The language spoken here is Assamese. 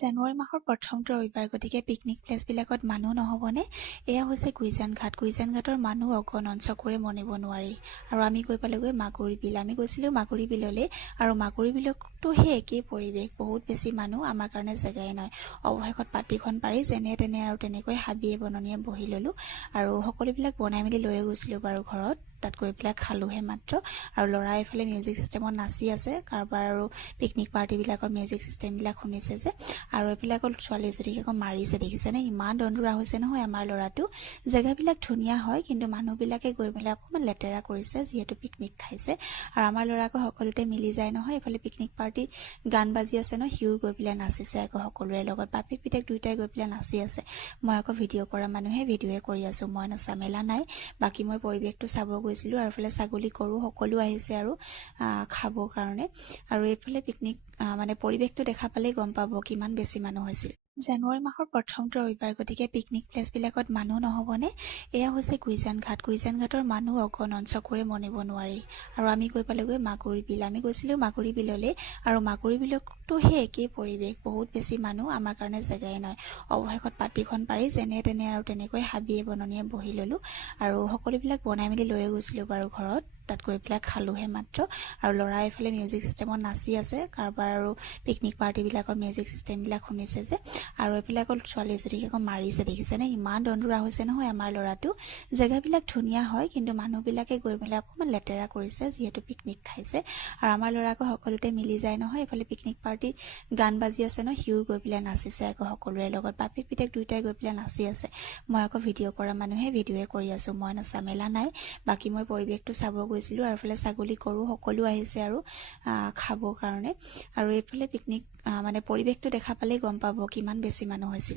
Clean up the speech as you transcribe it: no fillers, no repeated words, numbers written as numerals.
জানুৱাৰী মাহৰ প্ৰথমটো ৰবিবাৰ, গতিকে পিকনিক প্লেচবিলাকত মানুহ নহ'বনে? এয়া হৈছে গুইজান ঘাট। গুইজান ঘাটৰ মানুহ অগণন, চকুৰে মনিব নোৱাৰি। আৰু আমি গৈ পালোগৈ মাগুৰী বিল। আমি গৈছিলোঁ মাগুৰী বিললৈ, আৰু মাগুৰী বিলতো সেই একেই পৰিৱেশ, বহুত বেছি মানুহ, আমাৰ কাৰণে জেগাই নাই। অৱশেষত পাতিখন পাৰি যেনে তেনে আৰু তেনেকৈ হাবিয়ে বননিয়ে বহি ল'লোঁ, আৰু সকলোবিলাক বনাই মেলি লৈয়ে গৈছিলোঁ বাৰু ঘৰত। তাত গৈ পেলাই খালোঁহে মাত্ৰ। আৰু ল'ৰা এইফালে মিউজিক ছিষ্টেমত নাচি আছে, কাৰোবাৰ আৰু পিকনিক পাৰ্টিবিলাকৰ মিউজিক ছিষ্টেমবিলাক শুনিছে যে। আৰু এইফালে আকৌ ছোৱালী এজনীক আকৌ মাৰিছে, দেখিছেনে? ইমান দন্দুৰা হৈছে নহয় আমাৰ ল'ৰাটো। জেগাবিলাক ধুনীয়া হয়, কিন্তু মানুহবিলাকে গৈ পেলাই অকণমান লেতেৰা কৰিছে, যিহেতু পিকনিক খাইছে। আৰু আমাৰ ল'ৰা আকৌ সকলোতে মিলি যায় নহয়। এইফালে পিকনিক পাৰ্টি গান বাজি আছে ন, সিও গৈ পেলাই নাচিছে আকৌ সকলোৰে লগত। বাপেক পিতেক দুয়োটাই গৈ পেলাই নাচি আছে। মই আকৌ ভিডিঅ' কৰা মানুহে ভিডিঅ'য়ে কৰি আছোঁ, মই নাচা মেলা নাই। বাকী মই পৰিৱেশটো চাব গৈছিলোঁ, আৰু এইফালে ছাগলী গৰু সকলো আহিছে আৰু খাবৰ কাৰণে। আৰু এইফালে পিকনিক পৰিৱেশটো দেখা পালেই গম পাব কিমান বেছি মানুহ হৈছিল। জানুৱাৰী মাহৰ প্ৰথমটো ৰবিবাৰ, গতিকে পিকনিক প্লেচবিলাকত মানুহ নহ'বনে? এয়া হৈছে গুইজান ঘাট। গুইজান ঘাটৰ মানুহ অগণন, চকুৰে মনিব নোৱাৰি। আৰু আমি গৈ পালোগৈ মাগুৰী বিল। আমি গৈছিলোঁ মাগুৰী বিললৈ, আৰু মাগুৰী বিলতো সেই একেই পৰিৱেশ, বহুত বেছি মানুহ, আমাৰ কাৰণে জেগাই নাই। অৱশেষত পাতিখন পাৰি যেনে তেনে আৰু তেনেকৈ হাবিয়ে বননিয়ে বহি ল'লোঁ, আৰু সকলোবিলাক বনাই মেলি লৈয়ে গৈছিলোঁ বাৰু ঘৰত। তাত গৈ পেলাই খালোঁহে মাত্ৰ। আৰু ল'ৰা এইফালে মিউজিক ছিষ্টেমত নাচি আছে, কাৰোবাৰ আৰু পিকনিক পাৰ্টিবিলাকৰ মিউজিক ছিষ্টেমবিলাক শুনিছে যে। আৰু এইফালে আকৌ ছোৱালী এজনীক আকৌ মাৰিছে, দেখিছেনে? ইমান দন্দুৰা হৈছে নহয় আমাৰ ল'ৰাটো। জেগাবিলাক ধুনীয়া হয়, কিন্তু মানুহবিলাকে গৈ পেলাই অকণমান লেতেৰা কৰিছে, যিহেতু পিকনিক খাইছে। আৰু আমাৰ ল'ৰা আকৌ সকলোতে মিলি যায় নহয়। এইফালে পিকনিক পাৰ্টি গান বাজি আছে ন, সিও গৈ পেলাই নাচিছে আকৌ সকলোৰে লগত। বাপেক পিতেক দুয়োটাই গৈ পেলাই নাচি আছে। মই আকৌ ভিডিঅ' কৰা মানুহে ভিডিঅ'য়ে কৰি আছোঁ, মই নাচা মেলা নাই। বাকী মই পৰিৱেশটো চাব গৈছিলোঁ, আৰু এইফালে ছাগলী গৰু সকলো আহিছে আৰু খাবৰ কাৰণে। আৰু এইফালে পিকনিক পৰিৱেশটো দেখা পালেই গম পাব কিমান বেছি মানুহ হৈছিল।